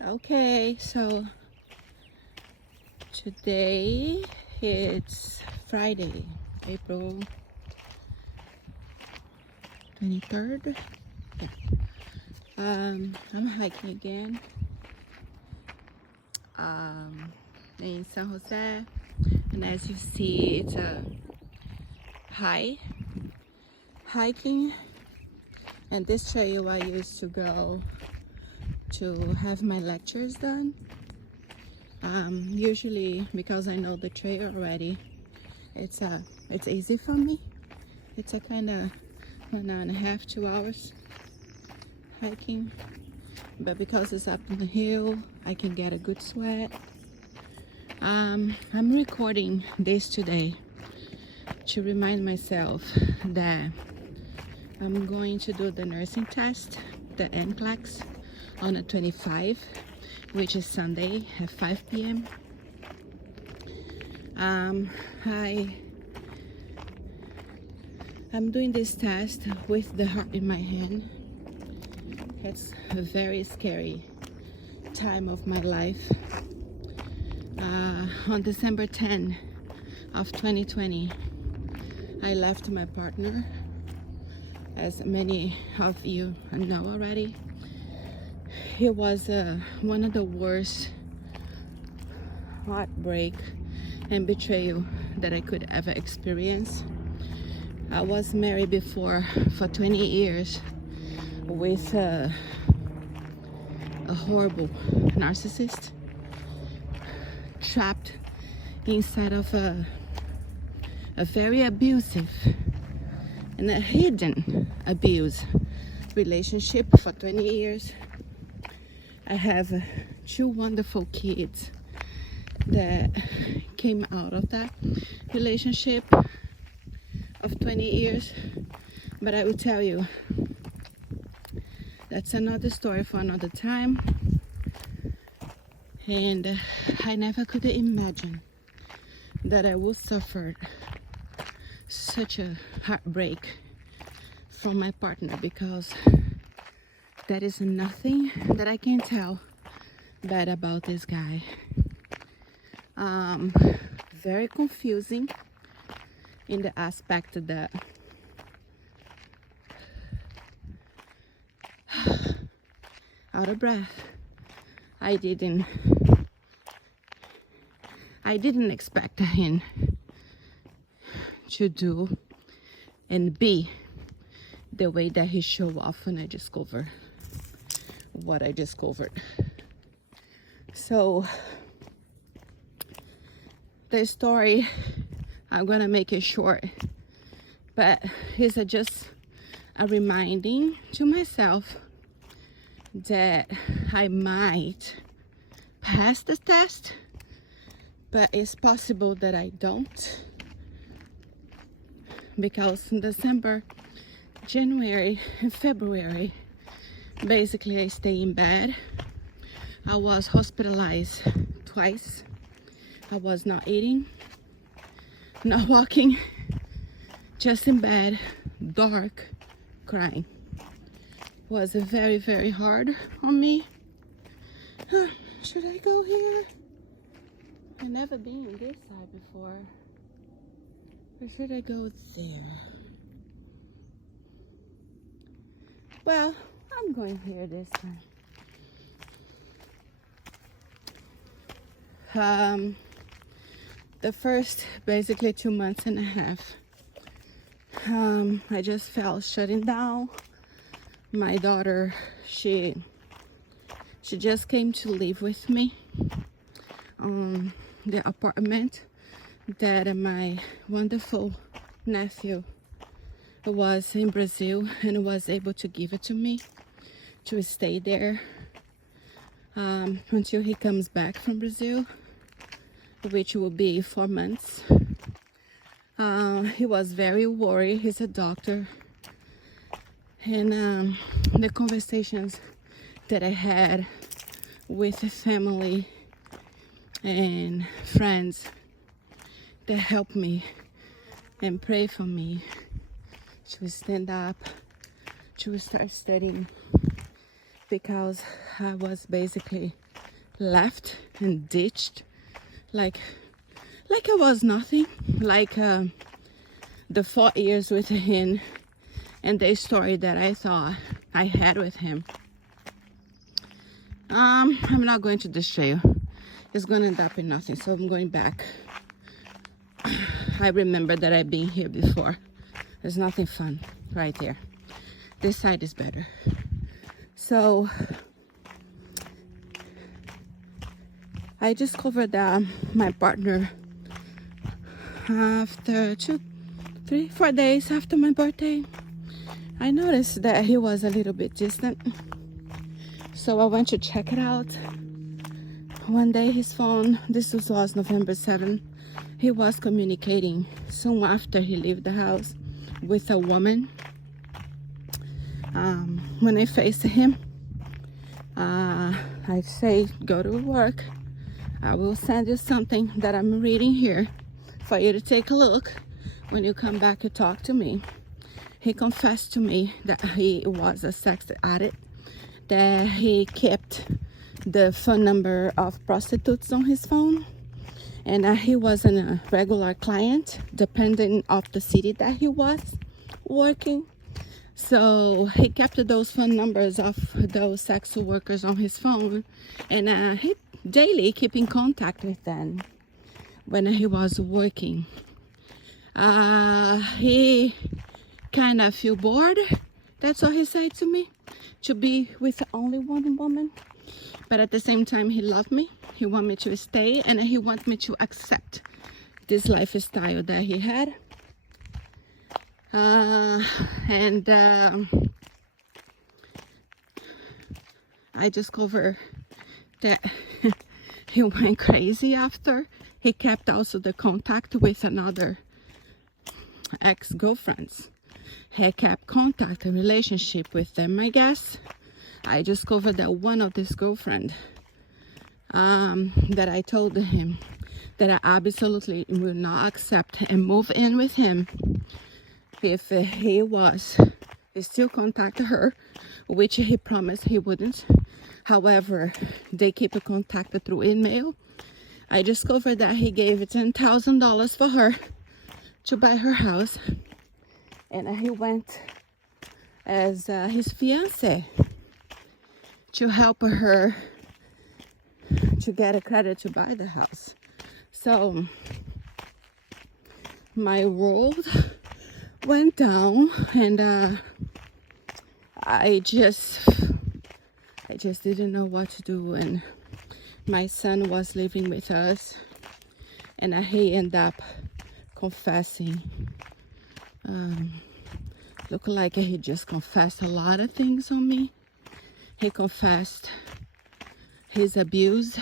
Okay, so today it's Friday, April 23rd. Yeah. I'm hiking again in San Jose, and as you see, it's a hiking, and this trail I used to go to have my lectures done. Usually, because I know the trail already, it's easy for me. It's a kind of 1.5 to 2 hours hiking, but because it's up on the hill, I can get a good sweat. I'm recording this today to remind myself that I'm going to do the nursing test, the NCLEX, on the 25th, which is Sunday at 5 p.m. I'm doing this test with the heart in my hand. It's a very scary time of my life. On December 10 of 2020, I left my partner, as many of you know already. It was one of the worst heartbreak and betrayal that I could ever experience. I was married before for 20 years with a horrible narcissist, trapped inside of a very abusive and a hidden abuse relationship for 20 years. I have 2 wonderful kids that came out of that relationship of 20 years, but I will tell you, that's another story for another time. And I never could imagine that I would suffer such a heartbreak from my partner, because there is nothing that I can tell bad about this guy. Very confusing in the aspect that out of breath. I didn't expect him to do and be the way that he showed off when I discovered what I discovered. So the story, I'm gonna make it short, but it's just a reminding to myself that I might pass the test, but it's possible that I don't, because in December, January, and February, basically I stay in bed. I was hospitalized twice. I was not eating, not walking, just in bed, dark, crying. Was very, very hard on me. Should I go here? I've never been on this side before. Or should I go there? Well, I'm going here this time. The first basically 2.5 months, I just felt shutting down. My daughter, she just came to live with me on the apartment that my wonderful nephew was in Brazil and was able to give it to me to stay there until he comes back from Brazil, which will be 4 months. He was very worried. He's a doctor, and the conversations that I had with the family and friends that helped me and pray for me to stand up, to start studying, because I was basically left and ditched like it was nothing, like the 4 years with him and the story that I thought I had with him. I'm not going to this trail. It's going to end up in nothing, so I'm going back. I remember that I've been here before. There's nothing fun right there. This side is better. So I discovered that my partner, after 2, 3, 4 days after my birthday, I noticed that he was a little bit distant. So I went to check it out. One day his phone, this was November 7th, he was communicating soon after he left the house with a woman. When I faced him, I say, go to work. I will send you something that I'm reading here for you to take a look. When you come back to talk to me. He confessed to me that he was a sex addict, that he kept the phone number of prostitutes on his phone, and that he wasn't a regular client, depending on the city that he was working. So he kept those phone numbers of those sex workers on his phone, and he daily keep in contact with them when he was working. He kind of feel bored, that's what he said to me, to be with only one woman. But at the same time, he loved me. He want me to stay, and he want me to accept this lifestyle that he had. I discovered that he went crazy after. He kept also the contact with another ex-girlfriends. He kept contact and relationship with them, I guess. I discovered that one of this girlfriend, that I told him that I absolutely will not accept and move in with him if he still contact her, which he promised he wouldn't. However, they keep a contact through email. I discovered that he gave $10,000 for her to buy her house, and he went as his fiance to help her to get a credit to buy the house. So my world went down, and I just didn't know what to do. And my son was living with us, and he ended up confessing. Looked like he just confessed a lot of things on me. He confessed his abuse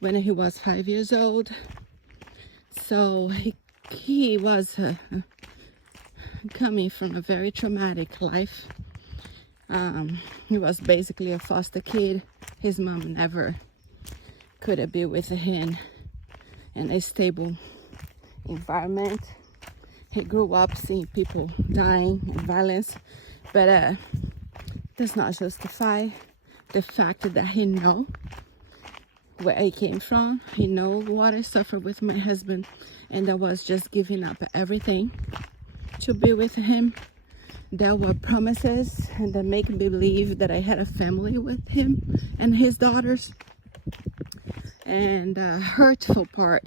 when he was 5 years old. So he was coming from a very traumatic life. He was basically a foster kid. His mom never could be with him in a stable environment. He grew up seeing people dying and violence, but does not justify the fact that he know where I came from. He know what I suffered with my husband, and I was just giving up everything to be with him. There were promises, and that make me believe that I had a family with him and his daughters. And the hurtful part,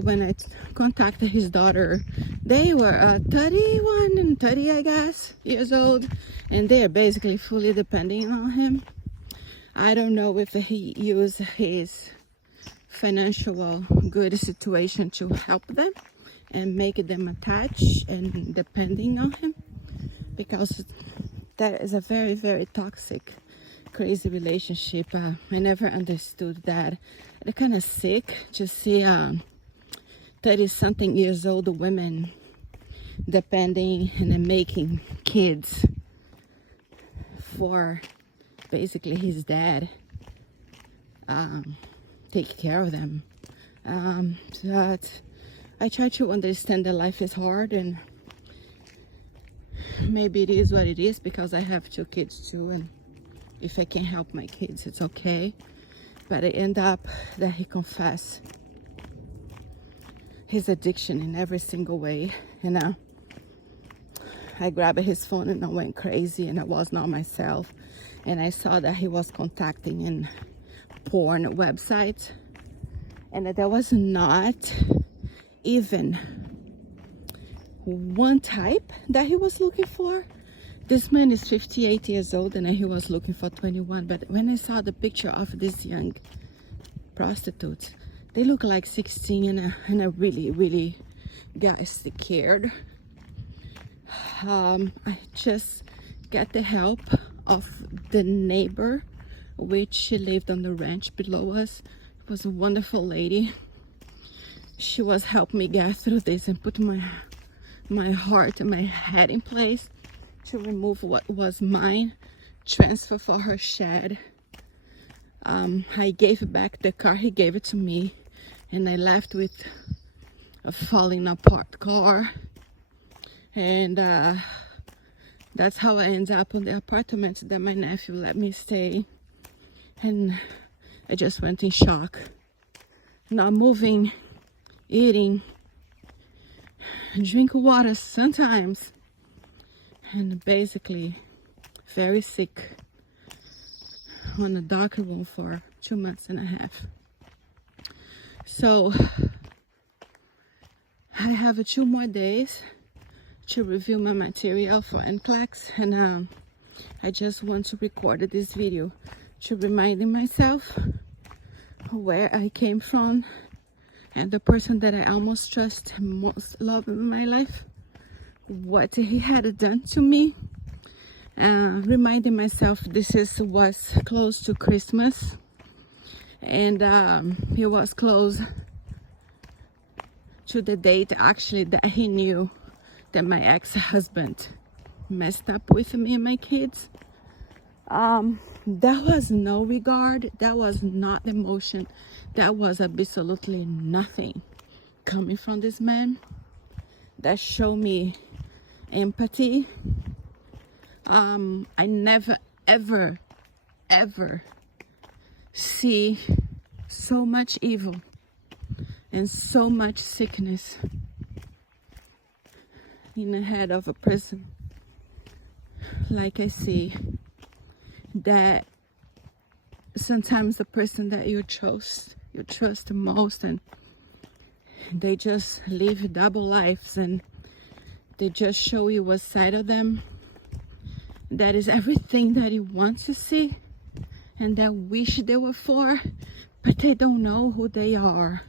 when I contacted his daughter, they were 31 and 30, I guess, years old, and they are basically fully depending on him. I don't know if he used his financial good situation to help them and make them attached and depending on him, because that is a very, very toxic, crazy relationship. I never understood that. It's kind of sick to see 30-something years old women depending and making kids for basically his dad, take care of them. That I try to understand that life is hard, and maybe it is what it is because I have 2 kids too, and if I can help my kids, it's okay. But it ended up that he confessed his addiction in every single way. And I grabbed his phone and I went crazy, and I was not myself. And I saw that he was contacting in porn websites, and that there was not even one type that he was looking for. This man is 58 years old and he was looking for 21. But when I saw the picture of these young prostitutes, they look like 16, and I really got scared. I just got the help of the neighbor, which she lived on the ranch below us. It was a wonderful lady. She was helping me get through this and put my heart and my head in place to remove what was mine, transfer for her shed. I gave back the car, he gave it to me, and I left with a falling apart car. And that's how I ended up on the apartment that my nephew let me stay. And I just went in shock, not moving, eating, drink water sometimes, and basically very sick on a dark room for 2.5 months. So I have 2 more days to review my material for NCLEX, and I just want to record this video to remind myself where I came from and the person that I almost trust, most love in my life, what he had done to me. Reminding myself this was close to Christmas, and he was close to the date actually that he knew that my ex-husband messed up with me and my kids. That was no regard, that was not emotion, that was absolutely nothing coming from this man that showed me empathy. I never ever see so much evil and so much sickness in the head of a person like I see that sometimes the person that you trust the most, and they just live double lives, and they just show you a side of them that is everything that you want to see and that wish they were for, but they don't know who they are.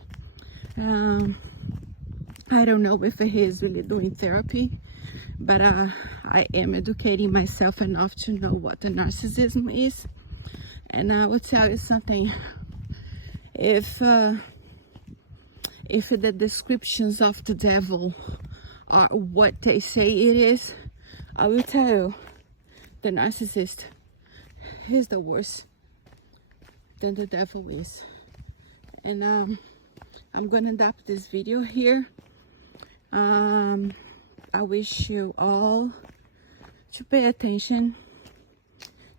I don't know if he is really doing therapy, but I am educating myself enough to know what the narcissism is. And I will tell you something, if the descriptions of the devil are what they say it is, I will tell you, the narcissist is the worst than the devil is. And I'm gonna end up this video here. I wish you all to pay attention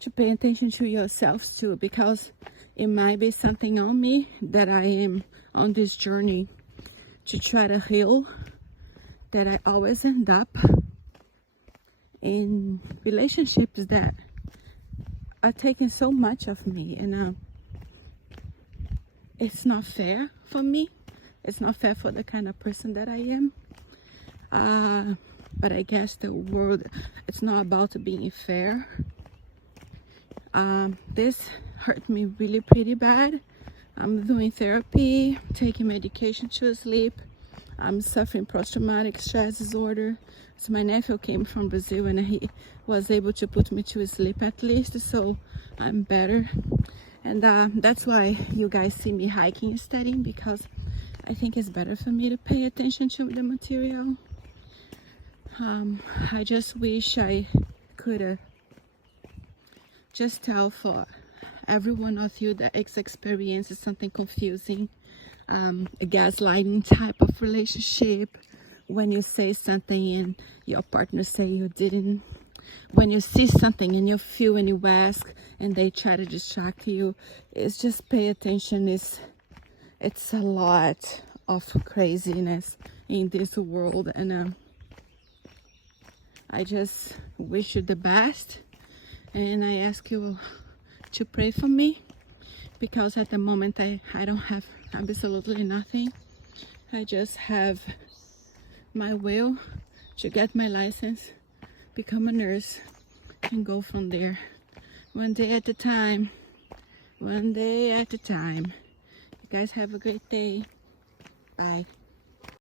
to yourselves too, because it might be something on me that I am on this journey to try to heal, that I always end up in relationships that are taking so much of me, and it's not fair for me. It's not fair for the kind of person that I am. But I guess the world, it's not about being fair. This hurt me really pretty bad. I'm doing therapy, taking medication to sleep. I'm suffering post-traumatic stress disorder. So my nephew came from Brazil and he was able to put me to sleep at least, so I'm better. And that's why you guys see me hiking and studying, because I think it's better for me to pay attention to the material. I just wish I could just tell for every one of you that experiences something confusing, a gaslighting type of relationship, when you say something and your partner say you didn't when you see something and you feel and you ask and they try to distract you, it's just pay attention. It's a lot of craziness in this world, and I just wish you the best, and I ask you to pray for me, because at the moment I don't have absolutely nothing. I just have my will to get my license, become a nurse, and go from there. One day at a time. One day at a time. You guys have a great day. Bye.